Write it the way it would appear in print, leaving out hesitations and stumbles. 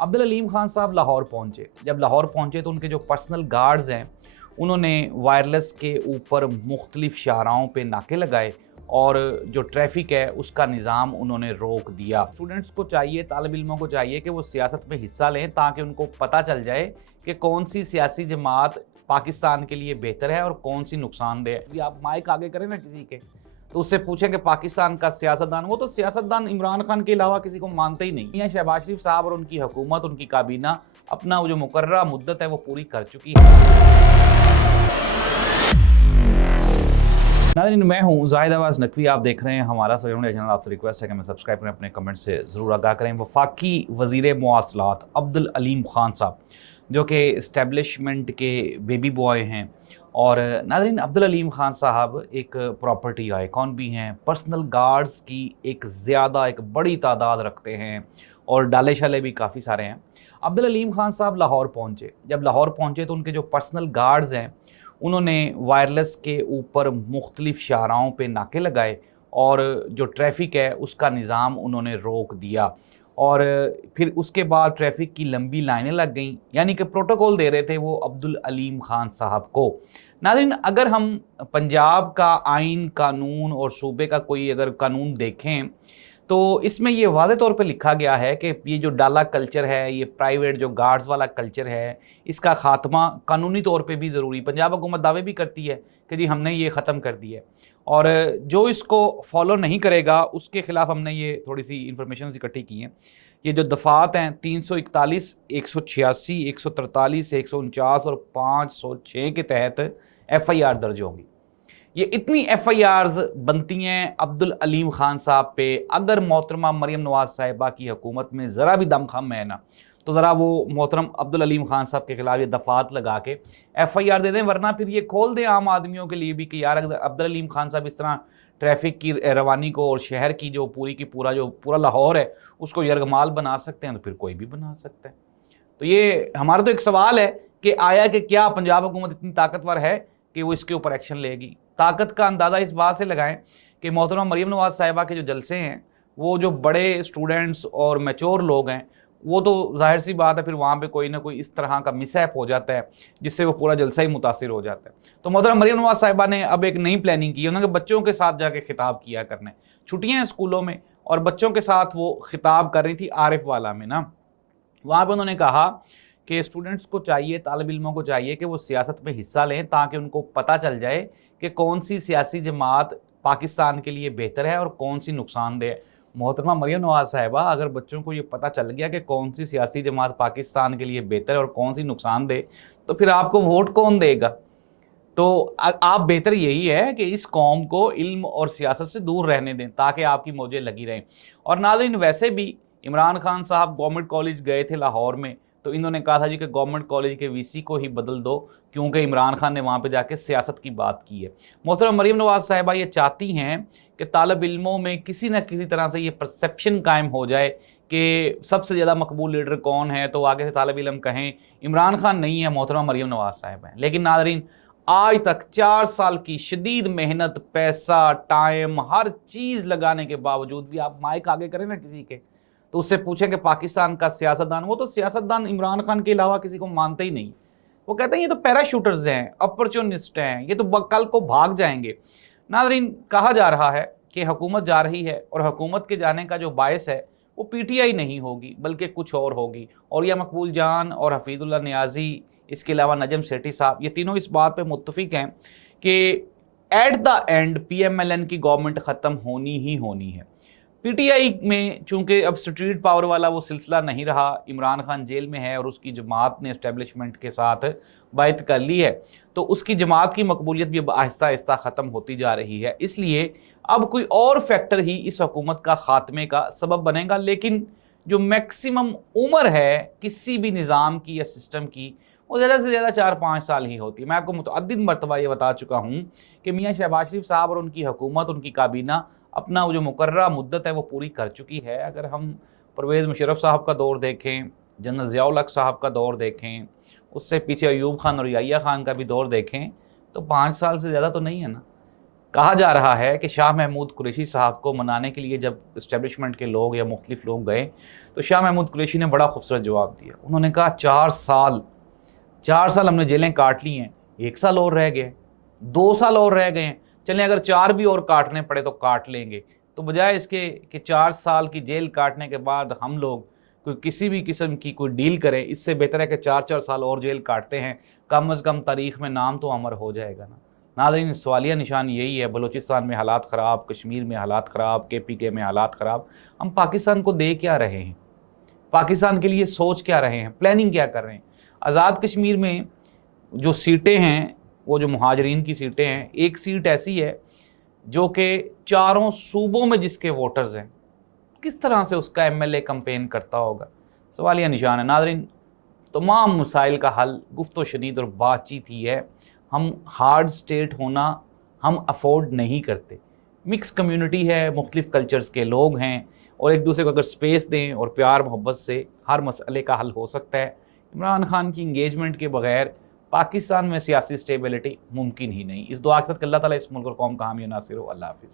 अब्दुल अलीम खान साहब लाहौर पहुंचे। जब लाहौर पहुंचे तो उनके जो पर्सनल गार्ड्स हैं उन्होंने वायरलेस के ऊपर मुख्तलिफ शाहराहों पे नाके लगाए और जो ट्रैफिक है उसका निज़ाम उन्होंने रोक दिया। स्टूडेंट्स को चाहिए, तालिब इल्मों को चाहिए कि वो सियासत में हिस्सा लें ताकि उनको पता चल जाए कि कौन सी सियासी जमात पाकिस्तान के लिए बेहतर है और कौन सी नुकसानदेह है। यदि आप माइक आगे करें ना किसी के तो उससे पूछें कि पाकिस्तान का सियासतदान, वो तो सियासतदान इमरान खान के अलावा किसी को मानते ही नहीं। यहाँ शहबाज शरीफ साहब और उनकी हुकूमत, उनकी काबीना अपना वो जो मुकर्ररा मुद्दत है वो पूरी कर चुकी है। नाज़रीन, मैं हूँ जाहिद अब्बास नकवी, आप देख रहे हैं हमारा सोशल मीडिया चैनल। आपसे रिक्वेस्ट है कि मैं सब्सक्राइब करें, अपने कमेंट से ज़रूर आगाह करें। वफाकी वज़ीर मवासलात अब्दुल अलीम खान साहब जो कि इस्टेब्लिशमेंट के बेबी बॉय हैं, और नाज़रीन अब्दुल अलीम खान साहब एक प्रॉपर्टी आइकॉन भी हैं, पर्सनल गार्ड्स की एक बड़ी तादाद रखते हैं और डाले शाले भी काफ़ी सारे हैं। अब्दुल अलीम खान साहब लाहौर पहुँचे। जब लाहौर पहुँचे तो उनके जो पर्सनल गार्ड्स हैं उन्होंने वायरलेस के ऊपर मुख्तलिफ शाहराहों पे नाके लगाए और जो ट्रैफिक है उसका निज़ाम उन्होंने रोक दिया, और फिर उसके बाद ट्रैफिक की लंबी लाइनें लग गईं, यानी कि प्रोटोकॉल दे रहे थे वो अब्दुल अलीम खान साहब को। नाज़रीन, अगर हम पंजाब का आइन, कानून और सूबे का कोई अगर कानून देखें तो इसमें ये वाज़े तौर पे लिखा गया है कि ये जो डाला कल्चर है, ये प्राइवेट जो गार्ड्स वाला कल्चर है, इसका ख़ात्मा कानूनी तौर पे भी ज़रूरी। पंजाब हुकूमत दावे भी करती है कि जी हमने ये ख़त्म कर दिया है, और जो इसको फॉलो नहीं करेगा उसके ख़िलाफ़ हमने ये थोड़ी सी इन्फॉर्मेशन इकट्ठी की हैं। ये जो दफ़ात हैं 341, 186, 143, 149 और 506 के तहत FIR दर्ज होंगी। ये इतनी FIRs बनती हैं अब्दुल अलीम खान साहब पे। अगर मोहतरमा मरियम नवाज़ साहिबा की हुकूमत में ज़रा भी दमखम है ना, तो ज़रा वो मोहतरम अब्दुल अलीम खान साहब के ख़िलाफ़ ये दफ़ात लगा के FIR दे दें, वरना फिर ये खोल दें आम आदमियों के लिए भी कि यार अगर अब्दुल अलीम खान साहब इस तरह ट्रैफिक की रवानी को और शहर की जो पूरा लाहौर है उसको यरगमाल बना सकते हैं, तो फिर कोई भी बना सकता है। तो ये हमारा तो एक सवाल है कि आया कि क्या पंजाब हुकूमत इतनी ताकतवर है कि वो इसके ऊपर एक्शन लेगी। ताकत का अंदाज़ा इस बात से लगाएं कि मोहतरमा मरियम नवाज़ साहिबा के जो जलसे हैं, वो जो बड़े स्टूडेंट्स और मैच्योर लोग हैं, वो तो जाहिर सी बात है फिर वहाँ पे कोई ना कोई इस तरह का मिसहैप हो जाता है जिससे वो पूरा जलसा ही मुतासिर हो जाता है। तो मोहतरमा मरियम नवाज़ साहिबा ने अब एक नई प्लानिंग की, उन्होंने बच्चों के साथ जाके खिताब किया करने, छुट्टियाँ हैं स्कूलों में और बच्चों के साथ वो खिताब कर रही थी आरिफ वाला में ना। वहाँ पर उन्होंने कहा कि स्टूडेंट्स को चाहिए, तालिब इल्मों को चाहिए कि वो सियासत में हिस्सा लें ताकि उनको पता चल जाए कि कौन सी सियासी जमात पाकिस्तान के लिए बेहतर है और कौन सी नुकसानदेह है। मोहतरमा मरियम नवाज़ साहिबा, अगर बच्चों को ये पता चल गया कि कौन सी सियासी जमात पाकिस्तान के लिए बेहतर है और कौन सी नुकसानदेह, तो फिर आपको वोट कौन देगा? तो आप बेहतर यही है कि इस कौम को इल्म और सियासत से दूर रहने दें ताकि आपकी मौजें लगी रहें। और नाज़रीन, वैसे भी इमरान खान साहब गवर्नमेंट कॉलेज गए थे लाहौर में, तो इन्होंने कहा था जी कि गवर्नमेंट कॉलेज के VC को ही बदल दो, क्योंकि इमरान खान ने वहाँ पे जाके सियासत की बात की है। मोहतरम मरियम नवाज़ साहिबा ये चाहती हैं कि तालिब इल्मों में किसी न किसी तरह से ये परसेप्शन कायम हो जाए कि सबसे ज़्यादा मकबूल लीडर कौन है, तो आगे से तालिब इल्म कहें इमरान खान नहीं है, मोहतरम मरियम नवाज़ साहिबा है। लेकिन नाज़रीन, आज तक 4 साल की शदीद मेहनत, पैसा, टाइम, हर चीज़ लगाने के बावजूद भी, आप माइक आगे करें ना किसी के तो उससे पूछें कि पाकिस्तान का सियासतदान, वो तो सियासतदान इमरान खान के अलावा किसी को मानते ही नहीं। वो कहते हैं ये तो पैराशूटर्स हैं, अपॉर्चुनिस्ट हैं, ये तो कल को भाग जाएंगे। नाज़रीन, कहा जा रहा है कि हुकूमत जा रही है और हुकूमत के जाने का जो बायस है वो PTI नहीं होगी बल्कि कुछ और होगी, और यह मकबूल जान और हफीजुल्लाह नियाज़ी, इसके अलावा नजम सेठी साहब, ये तीनों इस बात पे मुत्तफिक हैं कि एट द एंड PMLN की गवर्नमेंट ख़त्म होनी ही होनी है। PTI में चूंकि अब स्ट्रीट पावर वाला वो सिलसिला नहीं रहा, इमरान खान जेल में है और उसकी जमात ने इस्टेब्लिशमेंट के साथ बात कर ली है, तो उसकी जमात की मकबूलियत भी अब आहिस्ता आहिस्ता ख़त्म होती जा रही है। इसलिए अब कोई और फैक्टर ही इस हुकूमत का ख़ात्मे का सबब बनेगा। लेकिन जो मैक्सिमम उम्र है किसी भी निज़ाम की या सिस्टम की, वो ज़्यादा से ज़्यादा 4-5 साल ही होती है। मैं आपको मुतअद्दिद मरतबा ये बता चुका हूँ कि मियाँ शहबाज शरीफ साहब और उनकी हुकूमत, उनकी काबीना अपना वो जो मुकर्ररा मुद्दत है वो पूरी कर चुकी है। अगर हम परवेज़ मुशर्रफ साहब का दौर देखें, जनरल ज़ियाउल हक साहब का दौर देखें, उससे पीछे अयूब खान और याहिया खान का भी दौर देखें, तो 5 साल से ज़्यादा तो नहीं है ना। کہا جا رہا ہے کہ شاہ محمود قریشی صاحب کو منانے کے لیے جب اسٹیبلشمنٹ کے لوگ یا مختلف لوگ گئے تو شاہ محمود قریشی نے بڑا خوبصورت جواب دیا. انہوں نے کہا 4 سال ہم نے جیلیں کاٹ لی ہیں, 1 سال اور رہ گئے, 2 سال اور رہ گئے ہیں, چلیں اگر 4 بھی اور کاٹنے پڑے تو کاٹ لیں گے. تو بجائے اس کے کہ 4 سال کی جیل کاٹنے کے بعد ہم لوگ کوئی کسی بھی قسم کی کوئی ڈیل کریں, اس سے بہتر ہے کہ 4 سال اور جیل کاٹتے ہیں, کم از کم تاریخ میں نام تو امر ہو جائے گا نا. ناظرین, سوالیہ نشان یہی ہے, بلوچستان میں حالات خراب, کشمیر میں حالات خراب, KPK میں حالات خراب, ہم پاکستان کو دے کیا رہے ہیں, پاکستان کے لیے سوچ کیا رہے ہیں, پلاننگ کیا کر رہے ہیں. آزاد کشمیر میں جو سیٹیں ہیں, وہ جو مہاجرین کی سیٹیں ہیں, ایک سیٹ ایسی ہے جو کہ 4 صوبوں میں جس کے ووٹرز ہیں, کس طرح سے اس کا MLA کمپین کرتا ہوگا, سوالیہ نشان ہے. ناظرین, تمام مسائل کا حل گفت و شنید اور بات چیت ہی ہے. ہم ہارڈ سٹیٹ ہونا ہم افورڈ نہیں کرتے. مکس کمیونٹی ہے, مختلف کلچرز کے لوگ ہیں, اور ایک دوسرے کو اگر سپیس دیں اور پیار محبت سے ہر مسئلے کا حل ہو سکتا ہے. عمران خان کی انگیجمنٹ کے بغیر پاکستان میں سیاسی سٹیبلٹی ممکن ہی نہیں. اس دعا کے ساتھ کہ اللہ تعالیٰ اس ملک اور قوم کا حامی و ناصر ہو. اللہ حافظ.